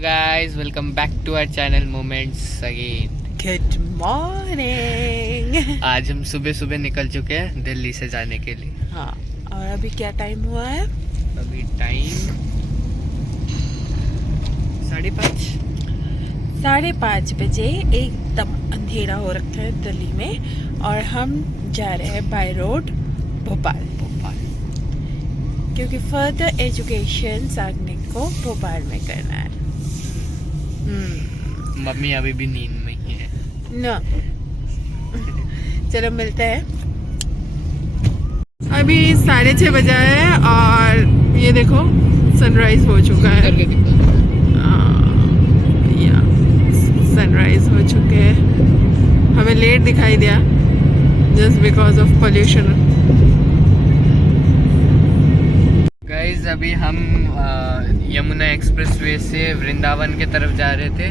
guys, welcome back to our channel Moments again. Good morning. आज हम सुबह सुबह निकल चुके हैं दिल्ली से जाने के लिए। हाँ, और अभी क्या टाइम हुआ है? अभी टाइम 5:30। 5:30 बजे एकदम अंधेरा हो रखा है दिल्ली में, और हम जा रहे हैं बाय रोड भोपाल, क्योंकि फर्दर एजुकेशन सागनिक को भोपाल में करना है। मम्मी अभी भी नींद में ही है ना। चलो मिलते हैं। अभी 6:30 बजा है और ये देखो सनराइज हो चुका है। सनराइज हो चुके हैं। हमें लेट दिखाई दिया just because of pollution. Guys अभी हम यमुना एक्सप्रेसवे से वृंदावन के तरफ जा रहे थे।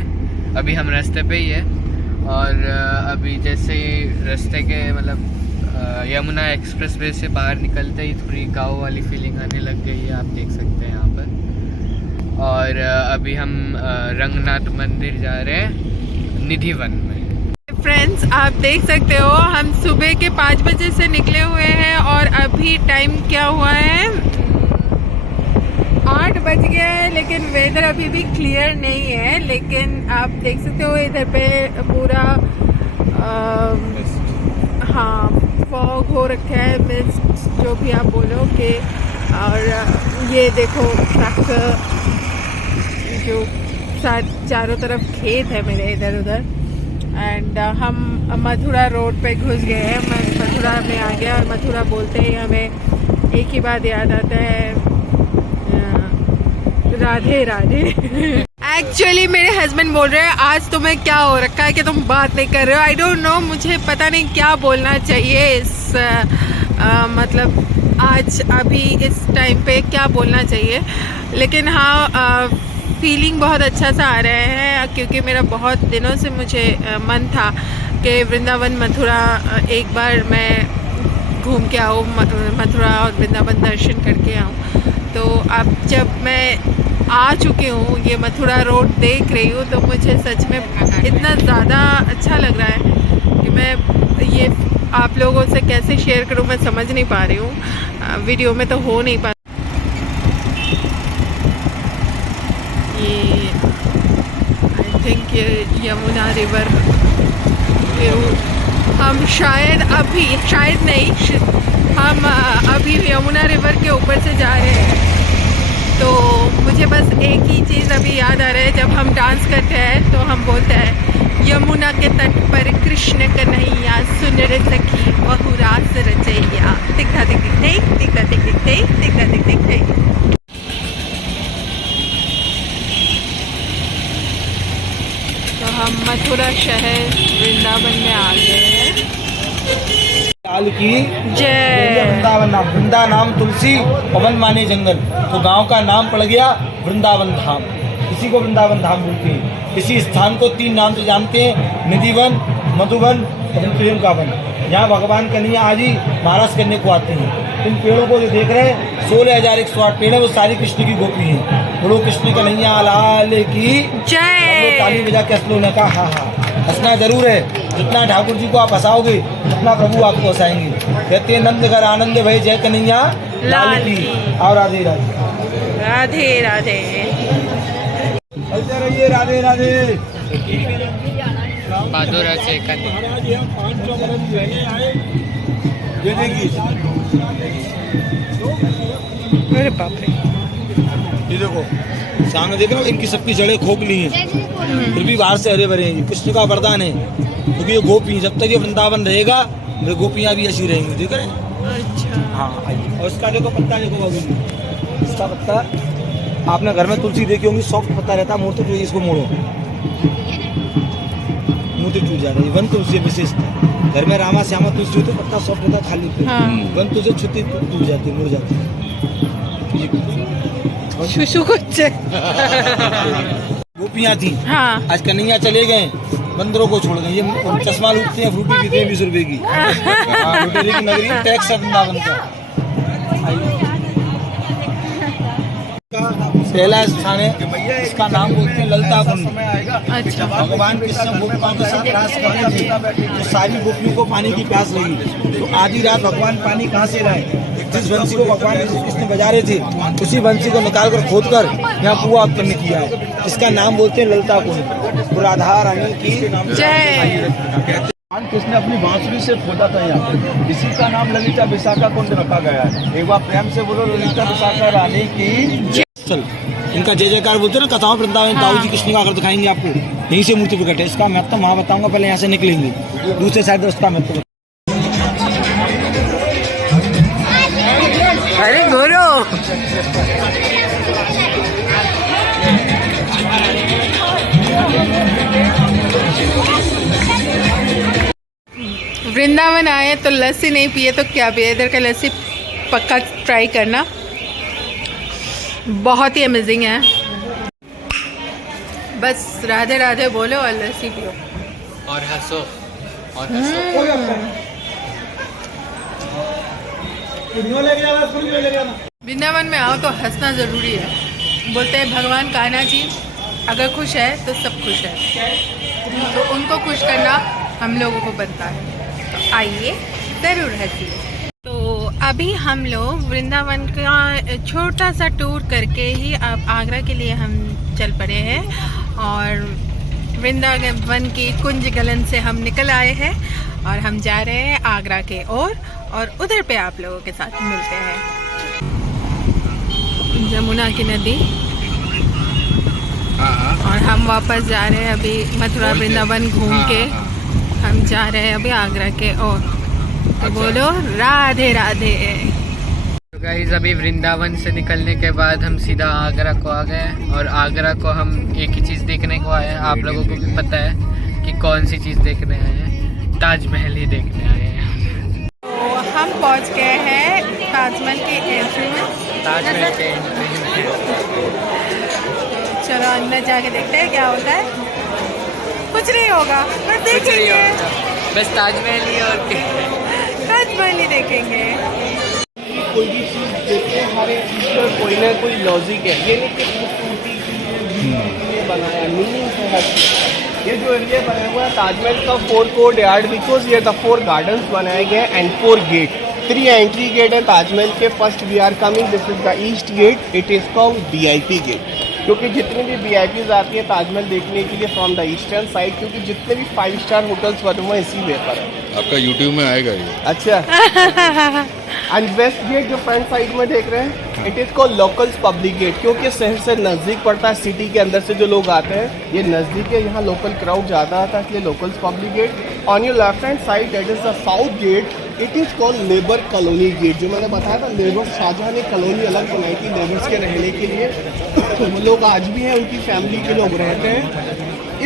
अभी हम रास्ते पे ही है, और अभी जैसे ही रास्ते के मतलब यमुना एक्सप्रेसवे से बाहर निकलते ही थोड़ी गाँव वाली फीलिंग आने लग गई है, आप देख सकते हैं यहाँ पर। और अभी हम रंगनाथ मंदिर जा रहे हैं निधिवन में। फ्रेंड्स, आप देख सकते हो हम सुबह के 5 बजे से निकले हुए हैं, और अभी टाइम क्या हुआ है? 8 बज गया है, लेकिन वेदर अभी भी क्लियर नहीं है। लेकिन आप देख सकते हो इधर पे पूरा हाँ फॉग हो रखा है, मिस्ट जो भी आप बोलो कि। और ये देखो ट्रक जो चारों तरफ खेत है मेरे इधर उधर। एंड हम मथुरा रोड पे घुस गए हैं। मथुरा में आ गया, और मथुरा बोलते ही हमें एक ही बात याद आता है, राधे राधे। एक्चुअली मेरे हस्बैंड बोल रहे हैं आज तुम्हें क्या हो रखा है कि तुम बात नहीं कर रहे हो। आई डोंट नो, मुझे पता नहीं क्या बोलना चाहिए इस मतलब आज अभी इस टाइम पे क्या बोलना चाहिए। लेकिन हाँ, फीलिंग बहुत अच्छा सा आ रहा है, क्योंकि मेरा बहुत दिनों से मुझे मन था कि वृंदावन मथुरा एक बार मैं घूम के आऊँ, मथुरा और वृंदावन दर्शन करके आऊँ। तो अब जब मैं आ चुकी हूँ, ये मथुरा रोड देख रही हूँ, तो मुझे सच में इतना ज़्यादा अच्छा लग रहा है कि मैं ये आप लोगों से कैसे शेयर करूँ मैं समझ नहीं पा रही हूँ। वीडियो में तो हो नहीं पा। ये आई थिंक ये यमुना रिवर, हम शायद नहीं, हम अभी यमुना रिवर के ऊपर से जा रहे हैं। तो मुझे बस एक ही चीज़ अभी याद आ रहा है, जब हम डांस करते हैं तो हम बोलते हैं यमुना के तट पर कृष्ण कन्हैया, सुन रे सखी बहु रास रचैया, दिखा दिख दिख दिखा दिख दिख दिखा दिख दिख। तो हम मथुरा शहर वृंदावन में आ गए हैं। लाल की जय। वृंदावन नाम, वृंदा नाम तुलसी, पवन माने जंगल, तो गांव का नाम पड़ गया वृंदावन धाम। इसी को वृंदावन धाम बोलते हैं। इसी स्थान को 3 नाम से जानते हैं, निधिवन, मधुवन और प्रेम का वन। यहाँ भगवान कन्हैया आज ही महाराज करने को आते हैं। इन पेड़ों को जो देख रहे हैं 16,108 पेड़ है, वो सारी कृष्ण की गोपी हैं। बोलो कृष्ण कन्हैया लाल की जय। ताली बजा के असलो ने कहा हाँ हाँ, हंसना जरूर है। जितना ठाकुर जी को आप हंसाओगे उतना प्रभु आपको हंसाएंगे। कहते हैं नंद घर आनंद भय जय कन्हैया लाल की। और राधे राधे राधे राधे। चलते रहिए, राधे राधे। बादुरा से अरे बाप रे, ये देखो सामने देख रहे हो, इनकी सबकी जड़ें खोखली हैं, फिर भी बाहर से हरे भरे हैं। कृष्ण का वरदान है, क्योंकि ये गोपी, जब तक ये वृंदावन रहेगा वे गोपियाँ भी ऐसी रहेंगी। देख रहे हैं? अच्छा हाँ आइए। और इसका देखो पत्ता, देखो बाबू जी, इसका पत्ता आपने घर में तुलसी देखी होंगी, सॉफ्ट पत्ता रहता है। मूर्ति टूट, इसको मोड़ो, मूर्ति टूट जाती है। वन तुलसी विशेषता, घर में रामा श्यामा तुलसी होती है, पत्ता सॉफ्ट रहता है, खाली वन तुलसी छुट्टी टूट जाती है, मुड़ जाती है। शुशु कुछ गोपियाँ थी, हाँ। आज कन्हैया चले गए, बंदरों को छोड़ गए। ये चश्मा लूटते हैं, फ्रूटी पीते हैं 20 रुपए की। लुटेरे की नगरी, टैक्स है वृंदावन का। पहला स्थान है, इसका नाम बोलते हैं ललिता कुंड। अच्छा। भगवान कृष्ण गोपिकाओं के साथ रास करते थे, तो सारी गोपियों को पानी की प्यास लगी, तो आधी रात भगवान पानी कहाँ से लाए? जिस बंसी को भगवान कृष्ण बजा रहे थे उसी बंसी को निकाल कर खोद कर यहाँ कुआं उत्पन्न किया है। इसका नाम बोलते हैं ललिता कुंड। तो राधा रानी की जय। भगवान कृष्ण ने अपनी बांसुरी से खोदा था यहाँ, इसी का नाम ललिता विशाखा कुंड रखा गया है। एक बार प्रेम से बोलो ललिता विशाखा रानी की। चल इनका जय जयकार बोलते हैं ना, कथाओं वृंदावन ताऊ जी कृष्ण का आकर दिखाएंगे आपको, यहीं से मूर्ति प्रकट है। इसका महत्व वहाँ बताऊंगा, पहले यहाँ से निकलेंगे दूसरे साइड उसका महत्व। अरे गोरो, वृंदावन आए तो लस्सी नहीं पिए तो क्या पिए? इधर का लस्सी पक्का ट्राई करना, बहुत ही अमेजिंग है। बस राधे राधे बोलो और लस्सी पियो और हंसो और हंसो। वृंदावन में आओ तो हंसना ज़रूरी है। बोलते हैं भगवान कान्हा जी अगर खुश है तो सब खुश है, तो उनको खुश करना हम लोगों को बनता है। तो आइए ज़रूर हंसिए। तो अभी हम लोग वृंदावन का छोटा सा टूर करके ही अब आगरा के लिए हम चल पड़े हैं, और वृंदावन की कुंज गलन से हम निकल आए हैं और हम जा रहे हैं आगरा के और उधर पे आप लोगों के साथ मिलते हैं। यमुना की नदी, और हम वापस जा रहे हैं अभी मथुरा वृंदावन घूम के हम जा रहे हैं अभी आगरा के ओर। तो बोलो राधे राधे। तो गाइस अभी वृंदावन से निकलने के बाद हम सीधा आगरा को आ गए, और आगरा को हम एक ही चीज़ देखने को आए हैं। आप लोगों को भी पता है कि कौन सी चीज़ देखने आए हैं, ताजमहल ही देखने आए हैं। तो हम पहुंच गए हैं ताजमहल के एंट्री में। ताजमहल के एंट्री में चलो अंदर जाके देखते हैं क्या होता है। कुछ नहीं होगा, बस देखेंगे, बस ताजमहल ही, और ताजमहल ही देखेंगे। कोई भी चीज़ देखते हैं हर एक चीज़ का कोई ना कोई लॉजिक है। ये नहीं कि खूबसूरती ने बनाया, मीनिंग है हर चीज़। ये जो एरिया बना हुआ है ताजमहल का 4 कोर्ट यार्ड, बिकॉज ये द 4 गार्डन्स बनाए गए एंड 4 गेट, 3 एंट्री गेट है ताजमहल के। First we are coming, this is the east gate, it is called VIP gate, क्योंकि जितने भी VIPs आती हैं ताजमहल देखने के लिए फ्रॉम द ईस्टर्न साइड, क्योंकि जितने भी 5 स्टार होटल्स बने हुए हैं इसी वे पर है। आपका YouTube में आएगा ये। अच्छा। एंड वेस्ट गेट जो फ्रंट साइड में देख रहे हैं, it is called locals public gate, क्योंकि शहर से नज़दीक पड़ता है, सिटी के अंदर से जो लोग आते हैं ये नज़दीक है, यहाँ लोकल क्राउड ज़्यादा आता है, इसलिए locals public gate. On your left hand side that is the south gate, it is called labour colony gate. जो मैंने बताया था लेबर, शाहजहाँ ने कॉलोनी अलग बनाई थी लेबर्स के रहने के लिए, वो लोग आज भी हैं, उनकी फैमिली के लोग रहते हैं।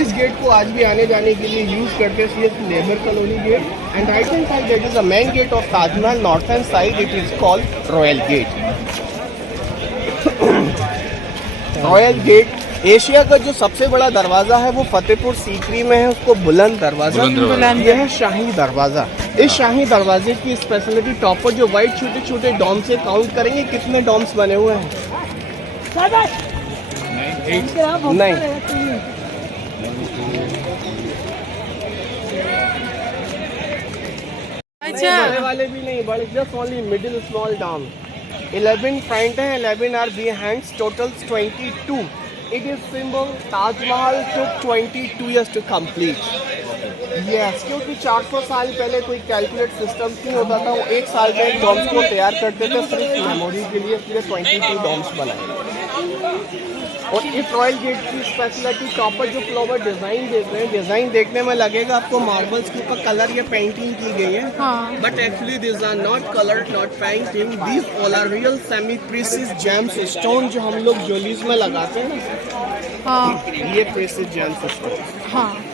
इस गेट को आज भी आने जाने के लिए यूज़ करते हैं, labour colony gate. And right hand side that is the main gate of Taj Mahal, northern side it is called royal gate. Royal gate Asia का जो सबसे बड़ा दरवाज़ा है वो फतेहपुर सीकरी में है, उसको बुलंद दरवाज़ा, यह है शाही दरवाज़ा। इस शाही दरवाजे की स्पेशलिटी टॉप पर जो वाइट छोटे छोटे डॉम्स से काउंट करेंगे कितने डॉम्स बने हुए हैं? नहीं, अच्छा, बड़े वाले भी नहीं, बड़े just only middle small dome. 11 front है, 11 are behind, total 22। It is symbol Taj Mahal took 22 years to complete. Yes, क्योंकि 400 साल पहले कोई कैलकुलेट सिस्टम नहीं होता था, वो एक साल में डॉम्स को तैयार करते थे सिर्फ मेमोरी के लिए, इसलिए 22 डॉम्स बनाए। और इस रॉयल गेट की स्पेशलिटी टॉप पर जो फ्लावर डिज़ाइन देख रहे हैं, डिज़ाइन देखने में लगेगा आपको मार्बल्स के ऊपर कलर या पेंटिंग की गई है, but actually this are not colour, not painting, this all are real semi precious gems stone जो हम लोग ज्वेलरीज में लगाते हैं ना, ये प्रीसियस जेम्स स्टोन,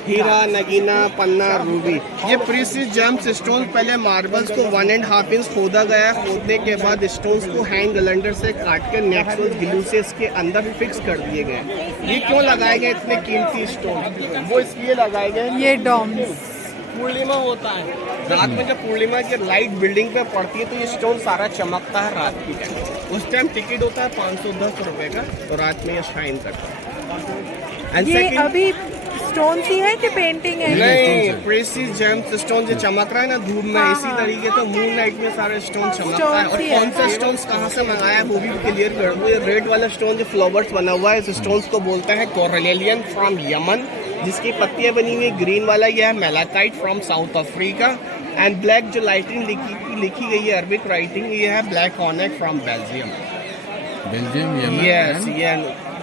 हीरा, नगीना, पन्ना, रूबी, ये प्रीसियस जेम्स स्टोन पहले मार्बल्स को 1.5 इंच खोदा गया, खोदने के बाद स्टोन्स को हैंड ग्लाइंडर से काट कर नेचुरल ग्लू से इसके अंदर फिक्स कर दिए गए। ये क्यों लगाए गए इतने कीमती स्टोन? वो इसलिए लगाए गए, ये डॉम्स पूर्णिमा होता है, रात में जब पूर्णिमा की लाइट बिल्डिंग पे पड़ती है तो ये स्टोन सारा चमकता है रात की टाइम। उस टाइम टिकट होता है 510 रुपए का, तो रात में ये शाइन करता है। एंड ये अभी स्टोन ही है कि पेंटिंग है? नहीं, प्रेसिस जेम्स स्टोन जो चमक रहा है ना धूप में, हाँ, इसी हाँ। तरीके से मून नाइट में सारे स्टोन चमकता है। Stones और ही है। कौन सा स्टोन्स कहाँ से मंगाया है वो भी क्लियर कर दो। ये रेड वाला स्टोन जो फ्लावर्स बना हुआ है, इस स्टोन्स को बोलते हैं कोरलेलियन फ्रॉम यमन, जिसकी पत्तियां बनी हुई। ग्रीन वाला यह है malachite from south Africa. And black जो लाइटिंग लिखी गई है अरबिक राइटिंग, ये है ब्लैक ऑनेक फ्रॉम बेल्जियम। यस, ये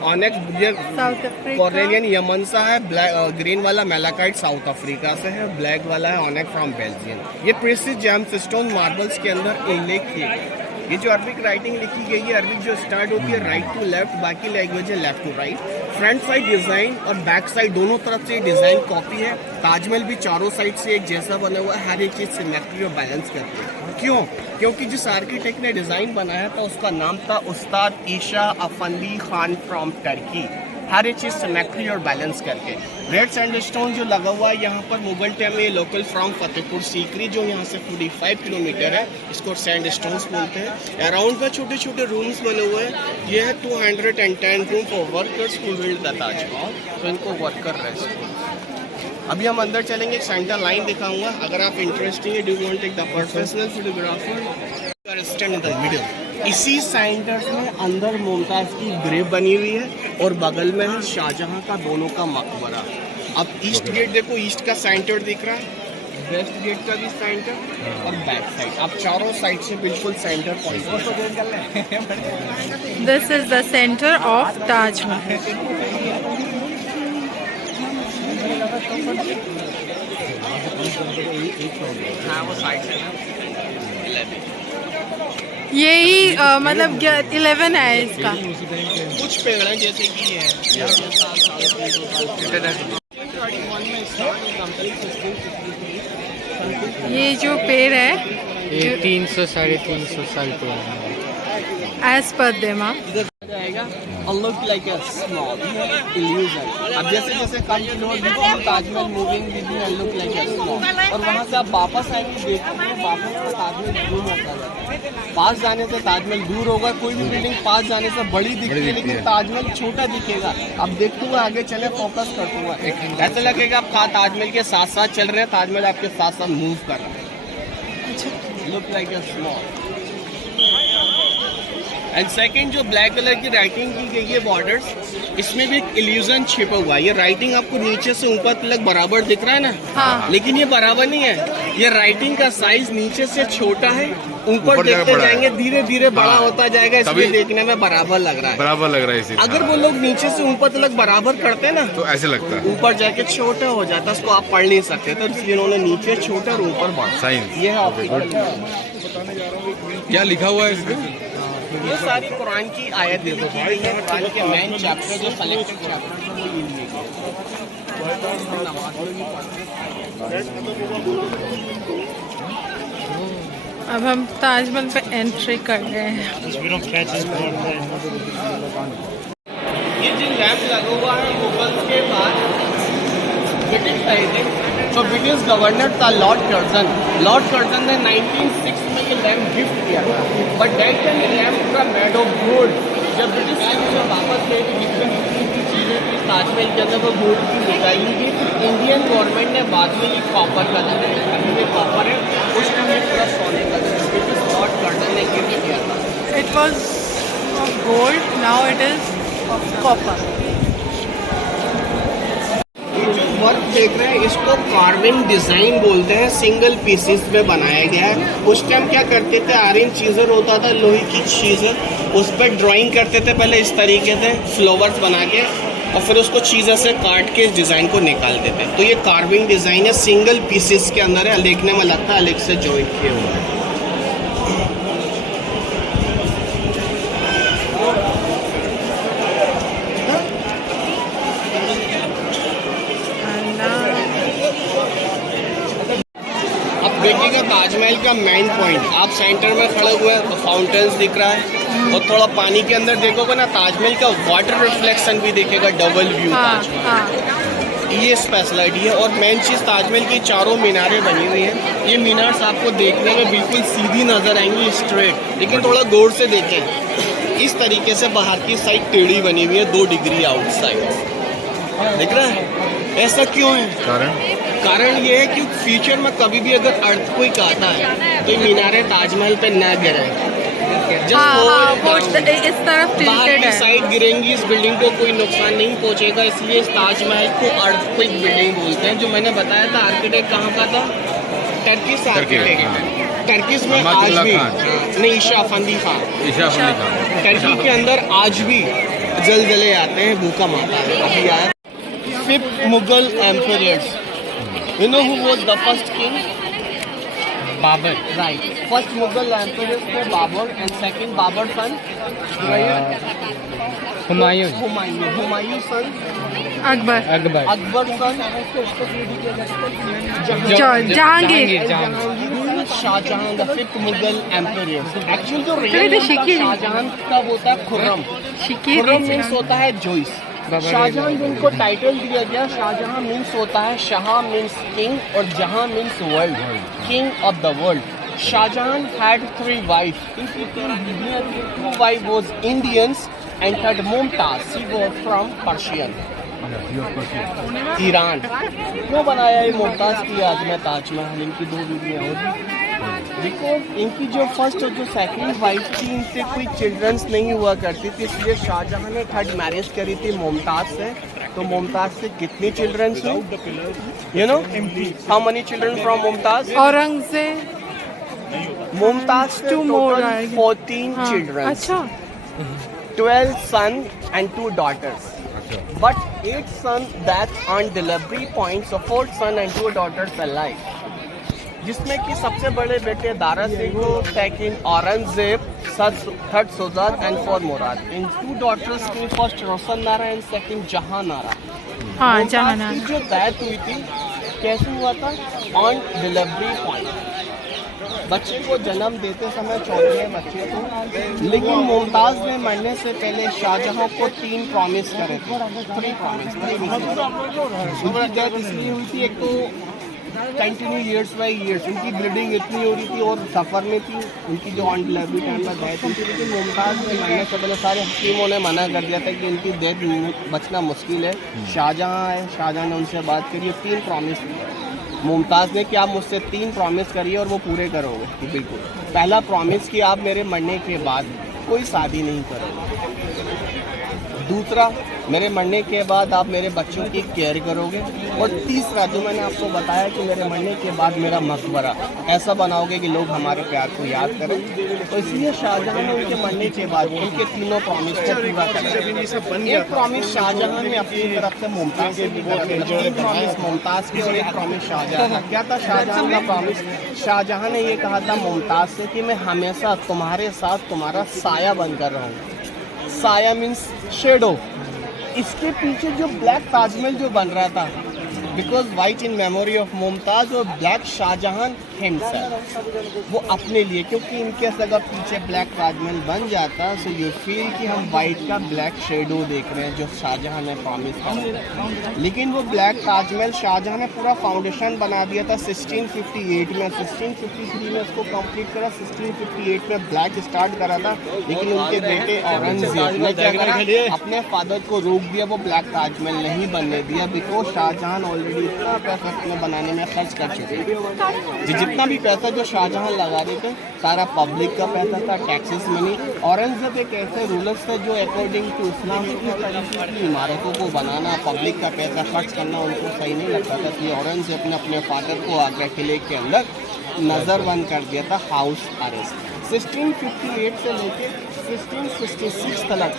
ऑनेक साउथ अफ्रीका। कोरलेलियन यमन सा है। ब्लैक ग्रीन वाला मेलाकाइट साउथ अफ्रीका से है। ब्लैक वाला है ऑनेक फ्रॉम बेल्जियम। ये प्रेसिस जेम्स स्टोन मार्बल्स के अंदर उल्लेख किए गए। ये जो अरबिक राइटिंग लिखी गई है, अरबिक जो स्टार्ट होती है राइट टू लेफ्ट, बाकी लैंग्वेज है left to right. Front side design और बैक साइड दोनों तरफ से डिजाइन कॉपी है। ताजमहल भी चारों साइड से एक जैसा बना हुआ है, हर एक चीज सिमेट्री और बैलेंस करके। क्यों? क्योंकि जिस आर्किटेक्ट ने डिजाइन बनाया था उसका नाम था उस्ताद ईशा अफंदी खान फ्रॉम टर्की। हर एक चीज सिमेट्री और बैलेंस करके। रेड सैंडस्टोन जो लगा हुआ है यहाँ पर मुगल टाइम में लोकल फ्रॉम फतेहपुर सीकरी, जो यहाँ से 45 किलोमीटर है, इसको सैंडस्टोन्स बोलते हैं। अराउंड में छोटे छोटे रूम्स बने हुए हैं। ये है 210 room for workers who build the Taj Mahal, तो इनको वर्कर रेस्ट। अभी हम अंदर चलेंगे, एक सेंटर लाइन दिखाऊंगा। अगर आप इंटरेस्टिंग है, do want take the professional photographer, stand in the middle. इसी सेंटर में अंदर मुमताज की ग्रेव बनी हुई है और बगल में है शाहजहां का दोनों का मकबरा। अब ईस्ट गेट देखो, ईस्ट का सेंटर दिख रहा है, वेस्ट गेट का भी सेंटर और बैक साइड। अब चारों साइड से बिल्कुल centre point. This is the centre of Taj Mahal. हाँ, वो साइड से ना 11। यही मतलब 11 है इसका। कुछ पेड़ हैं जैसे कि ये है, 31 में स्टार्ट और कंप्लीट 1663। ये जो पेड़ है ये 300 साढ़े 300 साल पुराना है। एज पर देमा जाएगा और look like a small illusion. अब जैसे जैसे come floor become Taj Mahal moving with you look like a small, और वहाँ से आप वापस आएंगे देखोगे वापस से ताजमहल दूर होता है। पास जाने से ताजमहल दूर होगा, कोई भी बिल्डिंग पास जाने से बड़ी दिखती है लेकिन ताजमहल छोटा दिखेगा। अब देखते हुए आगे चले, फोकस करते हुए ऐसा लगेगा आप ताजमहल के साथ साथ चल रहे हैं, ताजमहल आपके साथ साथ मूव कर रहे हैं। Look like a small. And second, जो ब्लैक कलर की राइटिंग की गई है बॉर्डर्स, इसमें भी एक इल्यूजन छिपा हुआ है। ये राइटिंग आपको नीचे से ऊपर तक बराबर दिख रहा है ना, हाँ। लेकिन ये बराबर नहीं है। ये राइटिंग का साइज नीचे से छोटा है, ऊपर देखते जाएंगे धीरे धीरे बड़ा होता जाएगा, इसलिए देखने में बराबर लग रहा है। बराबर लग रहा है इसे। अगर वो लोग नीचे से ऊपर तक बराबर करते ना तो ऐसे लगता है, ऊपर जाके छोटा हो जाता, उसको आप पढ़ नहीं सकते, तो इसलिए उन्होंने नीचे छोटा और ऊपर बड़ा। साइंस। ये है ऑप्टिकल। क्या लिखा हुआ है इसमें? ये सारी कुरान की आयतें लिखी गई हैं। कुरान के मेन चैप्टर जो सेलेक्टेड चैप्टर है वो ये लिए गए। अब हम ताजमहल पे एंट्री कर रहे हैं। ये जो लैम्प लगा हुआ है मुगल्स के बाद ब्रिटिश टाइम में, तो ब्रिटिश गवर्नर था लॉर्ड कर्जन। लॉर्ड कर्जन ने 1906 में ये लैम्प गिफ्ट किया था, बट दैट टाइम ये लैम्प पूरा मेड ऑफ गोल्ड। जब ब्रिटिश टाइम से वापस गए तो जितनी चीज़ें थी ताजमहल के अंदर वो गोल्ड की निकाली गई। इंडियन गवर्नमेंट ने बाद में ये कॉपर का लगा, अभी ये कॉपर है, उस टाइम ये पूरा सोने का ब्रिटिश लॉर्ड कर्जन ने गिफ्ट किया था। It was of gold, now it is of copper. Work देख रहे हैं, इसको कार्विंग डिजाइन बोलते हैं। सिंगल पीसेस में बनाया गया है। उस टाइम क्या करते थे, आयरन चीजर होता था, लोहे की चीजर, उस पर ड्राइंग करते थे पहले इस तरीके से फ्लावर्स बना के, और फिर उसको चीज़ें से काट के इस डिज़ाइन को निकालते थे। तो ये कार्विंग डिज़ाइन है, सिंगल पीसेस के अंदर है, देखने में लगता है अलग से जॉइंट किए हुआ है। देखिएगा ताजमहल का मेन पॉइंट, आप सेंटर में खड़े हुए हैं तो फाउंटेन्स दिख रहा है, और थोड़ा पानी के अंदर देखोगे ना ताजमहल का वाटर रिफ्लेक्शन भी दिखेगा, डबल व्यू। हाँ, हाँ। ये स्पेशलिटी है। और मेन चीज़ ताजमहल की चारों मीनारें बनी हुई हैं। ये मीनार्स आपको देखने में बिल्कुल सीधी नज़र आएंगी, स्ट्रेट, लेकिन थोड़ा गौर से देखें। इस तरीके से बाहर की साइड टेढ़ी बनी हुई है 2 डिग्री आउटसाइड, दिख रहा है? ऐसा क्यों है? कारण ये है कि फ्यूचर में कभी भी अगर अर्थक्वेक आता है तो ये मीनारें ताजमहल पे ना गिरे। हाँ, वो इस तरफ बाहर टिल्टेड की है। साइड गिरेंगी, इस बिल्डिंग को कोई नुकसान नहीं पहुंचेगा, इसलिए इस ताजमहल को अर्थक्वेक बिल्डिंग बोलते हैं। जो मैंने बताया था आर्किटेक्ट कहाँ का था? टर्की से आर्किटेक्ट। टर्की में आज भी नहीं, ईशा अफंदी खान। टर्की के अंदर आज भी जलजले आते हैं, भूकंप आता है। अभी आया 5th Mughal emperors. You know who was the first king? Babur. Right. First Mughal emperors were Babur and second Babur's son. Humayun. Humayun's son. Akbar. Akbar's son. Jahangir. Shah Jahan, the 5th Mughal emperor. Actually जो चलिए real तो शिकी- शाहजहां का होता है खुर्रम। खुर्रम मीन्स होता है जोइस। शाहजहां जिनको title दिया गया, शाहजहां मीन्स होता है, शाह मीन्स किंग और जहां means world, king of the world. Shahjahan had 3 wife. इनकी 3 बीवियां थी। 2 wife was Indians and third Mumtaz, she was from Persian, Iran. क्यों बनाया ये मुमताज की याद में ताजमहल? इनकी 2 बीवियां होती, बिकॉज इनकी जो फर्स्ट और जो सेकंड वाइफ थी, इनसे कोई चिल्ड्रंस नहीं हुआ करती थी, इसलिए शाहजहां ने 3rd मैरिज करी थी मुमताज से। तो मुमताज से कितनी चिल्ड्रंस हुई? You know how many children from Mumtaz? Aurangzeb. Mumtaz से Two more total are- 14 हाँ, चिल्ड्रन, अच्छा। 12 son and 2 daughters. But 8 son death on delivery point, so 4 son and 2 daughters alive. जिसमें कि सबसे बड़े बेटे Dara Singh, second Aurangzeb, third Shuja and 4 Murad. इन 2 daughters की first Roshan Nara and second जहां नारा। हाँ, मुमताज जहां की जो डेथ हुई थी कैसे हुआ था? On delivery point. बच्चे को जन्म देते समय 14वें बच्चे को, लेकिन मुमताज ने मरने से पहले शाहजहां को 3 प्रॉमिस करे थे। 3 प्रॉमिस। उनकी डेथ इसलिए हुई थी, एक तो कंटिन्यू ईयर्स बाई ईयर्स उनकी ब्लीडिंग इतनी हो रही थी और सफ़र में थी उनकी जो ऑन डिलीवरी टाइम में डेथ हुई थी। लेकिन मुमताज़ ने मरने से पहले सारे हकीमों ने मना कर दिया था कि इनकी डेथ बचना मुश्किल है। शाहजहां है, शाहजहां ने उनसे बात करी, 3 प्रॉमिस मुमताज़ ने कि आप मुझसे 3 प्रॉमिस करिए और वो पूरे करोगे कि बिल्कुल। पहला प्रॉमिस कि आप मेरे मरने के बाद कोई शादी नहीं करोगे। दूसरा, मेरे मरने के बाद आप मेरे बच्चों की केयर करोगे। और तीसरा, जो मैंने आपको बताया कि मेरे मरने के बाद मेरा मकबरा ऐसा बनाओगे कि लोग हमारे प्यार को याद करें। तो इसलिए शाहजहां ने उनके मरने के बाद उनके तीनों प्रॉमिस को पूरा किया। एक प्रॉमिस शाहजहां ने अपनी तरफ से मुमताज़ की तरफ, 3 प्रॉमिस मुमताज़ की और 1 प्रॉमिस शाहजहां का। क्या था शाहजहां का प्रॉमिस? शाहजहां ने ये कहा था मुमताज़ से कि मैं हमेशा तुम्हारे साथ तुम्हारा साया बनकर रहूँगा। साया मीन्स शेडो। इसके पीछे जो ब्लैक ताजमहल जो बन रहा था, because white in memory of Mumtaz, और ब्लैक शाहजहां हिमसेल्फ, वो अपने लिए, क्योंकि इनके अगर पीछे ब्लैक ताजमहल बन जाता सो यू फील कि हम वाइट का ब्लैक शेडो देख रहे हैं जो शाहजहां ने प्रॉमिस किया। लेकिन वो ब्लैक ताजमहल शाहजहां ने पूरा फाउंडेशन बना दिया था 1658 में। 1653 में उसको कंप्लीट करा, 1658 में ब्लैक स्टार्ट करा था। लेकिन उनके बेटे औरंगजेब ने क्या करा, अपने फादर को रोक दिया, वो ब्लैक ताजमहल नहीं बनने दिया, बिकॉज शाहजहां ऑलरेडी इतना पैसा अपने बनाने में खर्च कर चुके थे। जितना भी पैसा जो शाहजहां लगा रहे थे सारा पब्लिक का पैसा था, टैक्सेस मनी। औरंगजेब एक ऐसे रूलर्स थे जो अकॉर्डिंग टू इस्लाम इस तरीके की इमारतों को बनाना, पब्लिक का पैसा खर्च करना उनको सही नहीं लगता था। इसलिए औरंगजेब ने अपने फादर को आगरा किले के अंदर नज़रबंद कर दिया था, हाउस अरेस्ट। 1658 से लेकर 1666 तक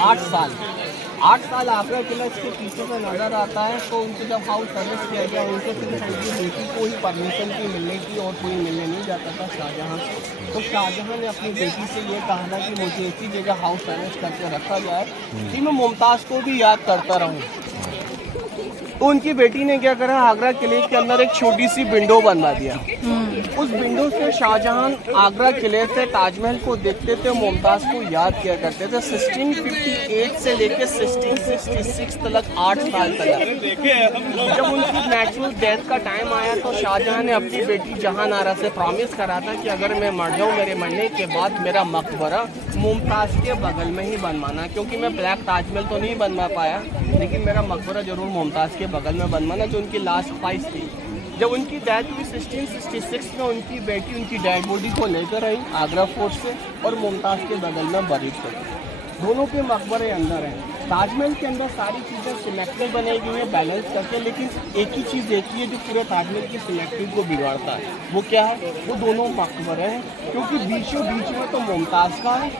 8 साल आगरा किला इसके पीछे से नज़र आता है। तो उनको जब हाउस अरेस्ट किया गया, उनको सिर्फ उनकी बेटी को ही परमिशन की मिलने की, और कोई मिलने नहीं जाता था शाहजहां से। तो शाहजहां ने अपनी बेटी से ये कहा था कि मुझे ऐसी जगह हाउस अरेस्ट करके रखा जाए कि मैं मुमताज़ को भी याद करता रहूँ। तो उनकी बेटी ने क्या करा, आगरा किले के अंदर एक छोटी सी विंडो बनवा दिया। उस विंडो से शाहजहां आगरा किले से ताजमहल को देखते थे, मुमताज़ को याद किया करते थे। 1658 से लेके 1666 तक 8 साल तक। जब उनकी नेचुरल डेथ का टाइम आया तो शाहजहां ने अपनी बेटी जहां आरा से प्रॉमिस करा था कि अगर मैं मर जाऊं, मेरे मरने के बाद मेरा मकबरा मुमताज़ के बगल में ही बनवाना, क्योंकि मैं ब्लैक ताजमहल तो नहीं बनवा पाया, लेकिन मेरा मकबरा जरूर मुमताज़ के बगल में बनवाना, जो उनकी लास्ट ख्वाहिश थी। जब उनकी डेथ हुई 1666 में, उनकी बेटी उनकी डेड बॉडी को लेकर आई आगरा फोर्ट से और मुमताज़ के बगल में बरीद कर दी। दोनों के मकबरे अंदर हैं। ताजमहल के अंदर सारी चीज़ें सिमेट्रिक बनाई गई है, बैलेंस करके, लेकिन एक ही चीज़ देखी है जो पूरे ताजमहल की सिमेट्री को बिगाड़ता है। वो क्या है? वो दोनों मकबरे हैं, क्योंकि बीचों बीच में तो मुमताज़ का है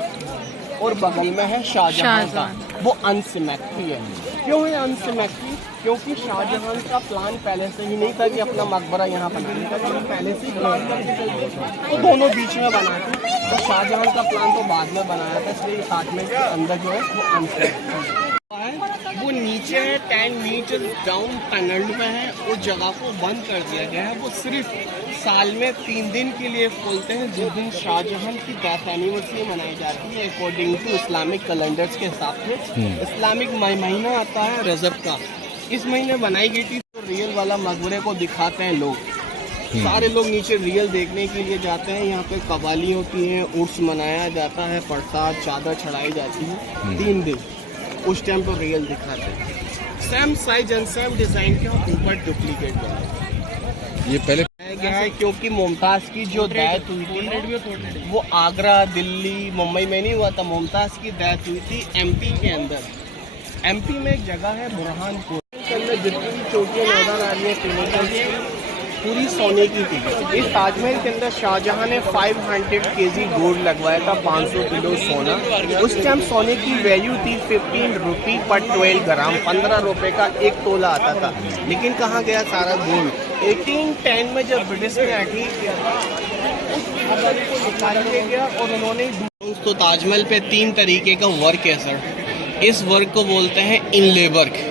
और बगल में है शाहजहां का। वो अनसिमेट्री है। क्यों है अनसिमेट्री? क्योंकि शाहजहां का प्लान पहले से ही नहीं था कि अपना मकबरा यहाँ बनाने का, तो पहले से ही प्लान करके चलते थे, तो दोनों बीच में बनाते। तो शाहजहां का प्लान तो बाद में बनाया था, इसलिए ताजमहल के अंदर जो है वो अनसिमेट्री है। वो नीचे है 10 मीटर डाउन टनल में है, उस जगह को बंद कर दिया गया है। वो सिर्फ साल में 3 दिन के लिए खोलते हैं, जिस दिन शाहजहां की डेथ एनिवर्सरी मनाई जाती है अकॉर्डिंग टू इस्लामिक कैलेंडर्स के हिसाब से। इस्लामिक महीना आता है रजब का, इस महीने बनाई गई थी। तो रियल वाला मकबरे को दिखाते हैं लोग, सारे लोग नीचे रियल देखने के लिए जाते हैं। यहाँ पे कवाली होती है, उर्स मनाया जाता है, प्रसाद चादर चढ़ाई जाती है 3 दिन। उस टाइम तो रियल दिखाते हैं, same size and same design के ऊपर डुप्लीकेट बनाते। ये पहले गया है क्योंकि मुमताज़ की जो डेथ हुई थी वो आगरा, दिल्ली, मुंबई में नहीं हुआ था। मुमताज़ की डेथ हुई थी एमपी के अंदर। एमपी में एक जगह है बुरहानपुर के अंदर, जितनी भी चोटियाँ नजर आ रही है पिनेकल्स की, पूरी सोने की थी। इस ताजमहल के अंदर शाहजहां ने 500 kg गोल्ड लगवाया था, 500 किलो सोना। उस टाइम सोने की वैल्यू थी 15 रुपी पर 12 ग्राम, 15 रुपये का 1 तोला आता था। लेकिन कहाँ गया सारा गोल्ड? 1810 में जब ब्रिटिश ने अटैक किया था, उस खबर को निकाल लिया गया और उन्होंने तो ताजमहल पे 3 तरीके का वर्क है सर। इस वर्क को बोलते हैं इनले वर्क।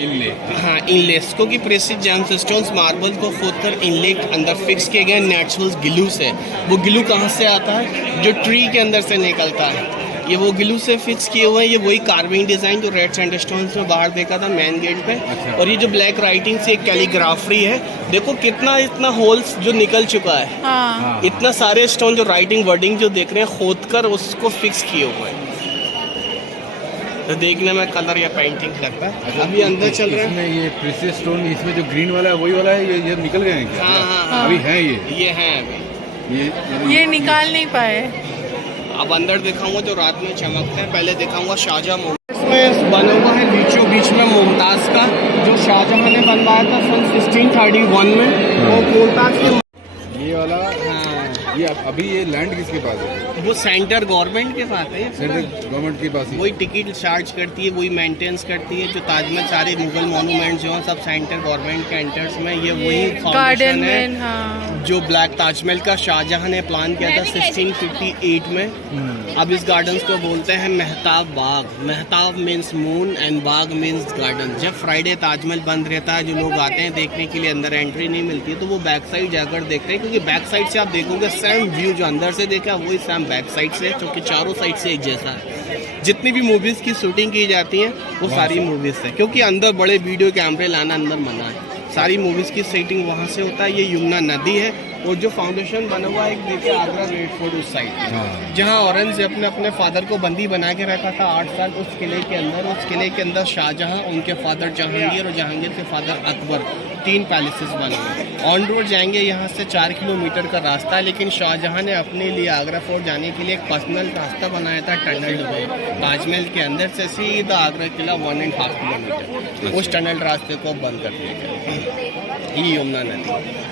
इनले, हाँ इनलेस, क्योंकि प्रेसिड जेमस्टोन्स मार्बल को खोदकर इनले के अंदर फिक्स किए गए नेचुरल गिलू से। वो गिलू कहाँ से आता है? जो ट्री के अंदर से निकलता है। ये वो गिलू से फिक्स किए हुए हैं। ये वही कार्विंग डिज़ाइन जो रेड सैंडस्टोन्स में बाहर देखा था मेन गेट पे। अच्छा। और ये जो ब्लैक राइटिंग से कैलीग्राफरी है, देखो कितना इतना होल्स जो निकल चुका है। हाँ। इतना सारे स्टोन जो राइटिंग वर्डिंग जो देख रहे हैं खोद कर उसको फिक्स किए हुए हैं। तो देखने में कलर या पेंटिंग लगता है। अभी अंदर चल रहे हैं। इसमें ये प्रेशियस स्टोन, इसमें जो ग्रीन वाला है वही वाला है, ये निकल गए हैं क्या? हाँ। अभी है ये है अभी। ये निकाल नहीं पाए। अब अंदर दिखाऊंगा जो रात में चमकते हैं। पहले दिखाऊंगा शाहजहां इसमें बना हुआ है बीचों बीच में मुमताज़ का, जो शाहजहां ने बनवाया था सन 1631 में। वो मुमताज़ के ये वाला। हाँ, ये अभी ये लैंड किसके पास है? वो सेंटर गवर्नमेंट के पास है। सेंट्रल गवर्नमेंट के पास ही। वही टिकट चार्ज करती है, वही मेंटेनेंस करती है। जो ताजमहल सारे मुगल मॉन्यूमेंट्स जो हैं सब सेंटर गवर्नमेंट के एंटर्स में। ये वही गार्डन फाउंडेशन है में। हाँ। जो ब्लैक ताजमहल का शाहजहां ने प्लान किया था 1658 में। अब इस गार्डन्स को बोलते हैं Mehtab Bagh. Mehtab means moon and bagh means garden. जब फ्राइडे ताजमहल बंद रहता है, जो लोग आते हैं देखने के लिए, अंदर एंट्री नहीं मिलती है, तो वो बैक साइड जाकर देखते हैं, क्योंकि बैक साइड से आप देखोगे सेम व्यू जो अंदर से देखा वही सेम बैक साइड से, क्योंकि चारों साइड से एक जैसा है। जितनी भी मूवीज़ की शूटिंग की जाती है वो सारी मूवीज़ से, क्योंकि अंदर बड़े वीडियो कैमरे लाना अंदर मना है। सारी मूवीज़ की सेटिंग वहाँ से होता है। ये यमुना नदी है और जो फाउंडेशन बना हुआ है एक देखिए आगरा रेड फोर्ट उस साइड, जहाँ औरंगजेब ने अपने फादर को बंदी बना के रखा था 8 साल उस किले के अंदर। उस किले के अंदर शाहजहां, उनके फादर जहांगीर और जहांगीर के फादर अकबर, 3 पैलेसेस बने हुए। ऑन रोड जाएंगे यहाँ से 4 किलोमीटर का रास्ता है, लेकिन शाहजहां ने अपने लिए आगरा फोर्ट जाने के लिए एक पर्सनल रास्ता बनाया था, टनल में। ताजमहल के अंदर से सीधा आगरा किला 1.5 किलोमीटर, उस टनल रास्ते को बंद कर दिया गया। ये यमुना नदी।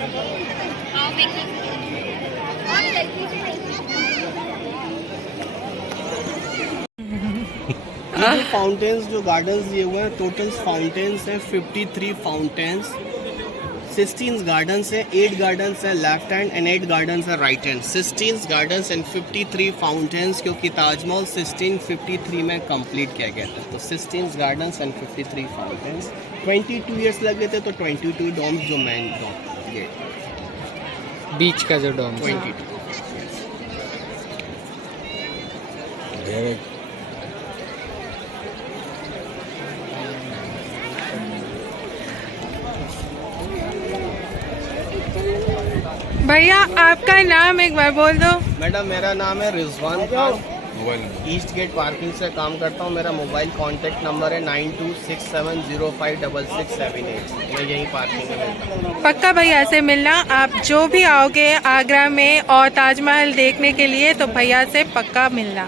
फाउंटेन्स जो गार्डन्स दिए हुए हैं, टोटल फाउंटेन्स हैं 53 फाउंटेन्स। Sistine Gardens है, 8 gardens है लेफ्ट हैंड एंड 8 gardens है right hand. Sistine Gardens and 53 fountains, क्योंकि ताजमहल 1653 में कंप्लीट किया गया था. तो Sistine Gardens and 53 fountains. 22 years लगे थे, तो 22 डोम्स जो मेन डोम ये बीच का जो डोम 22. भैया आपका नाम एक बार बोल दो. मैडम मेरा नाम है Rizwan Khan, mobile east gate parking से काम करता हूँ. मेरा मोबाइल कॉन्टैक्ट नंबर है 9267056678. मैं यहीं पार्किंग में रहता हूँ. पक्का भैया से मिलना. आप जो भी आओगे आगरा में और ताजमहल देखने के लिए तो भैया से पक्का मिलना.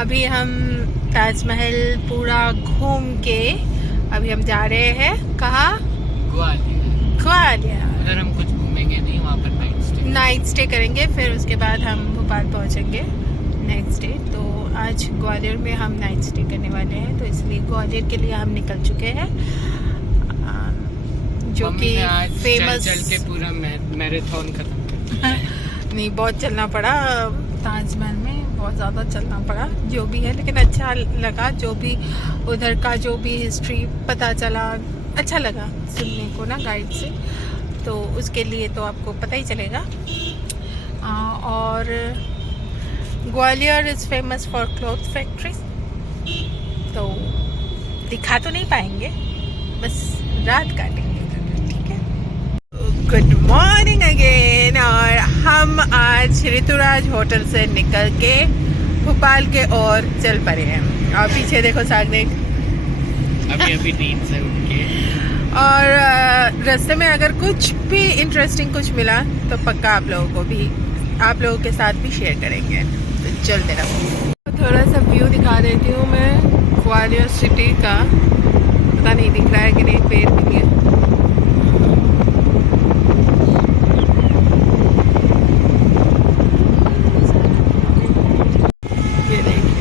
अभी हम ताजमहल पूरा घूम के अभी हम जा रहे हैं कहाँ? ग्वालियर. उधर हम कुछ घूमेंगे नहीं, वहाँ पर नाइट स्टे करेंगे, फिर उसके बाद हम भोपाल पहुँचेंगे नेक्स्ट डे. तो आज ग्वालियर में हम नाइट स्टे करने वाले हैं, तो इसलिए ग्वालियर के लिए हम निकल चुके हैं, जो कि फेमस. चल के पूरा मैराथन खत्म. नहीं, बहुत चलना पड़ा ताजमहल में, बहुत ज़्यादा चलना पड़ा. जो भी है लेकिन अच्छा लगा. जो भी उधर का जो भी हिस्ट्री पता चला, अच्छा लगा सुनने को ना गाइड से. तो उसके लिए तो आपको पता ही चलेगा. और Gwalior is famous for cloth factories. तो दिखा तो नहीं पाएंगे, बस रात काटेंगे. ठीक है. Good morning again. और हम आज ऋतुराज होटल से निकल के भोपाल के ओर चल पड़े हैं. और पीछे देखो सागनेक. अभी नींद से उठ के. और रास्ते में अगर कुछ भी इंटरेस्टिंग कुछ मिला तो पक्का आप लोगों के साथ भी शेयर करेंगे. तो चलते रहो. थोड़ा सा व्यू दिखा देती हूँ मैं ग्वालियर सिटी का. पता नहीं दिख रहा है कि नहीं पेड़ के लिए. ये देखिए.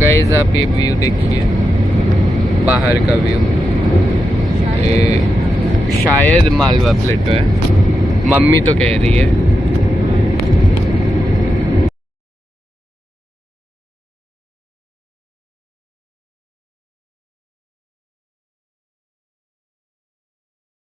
गाइस आप ये व्यू देखिए, बाहर का व्यू. ये शायद मालवा प्लेटो है, मम्मी तो कह रही है.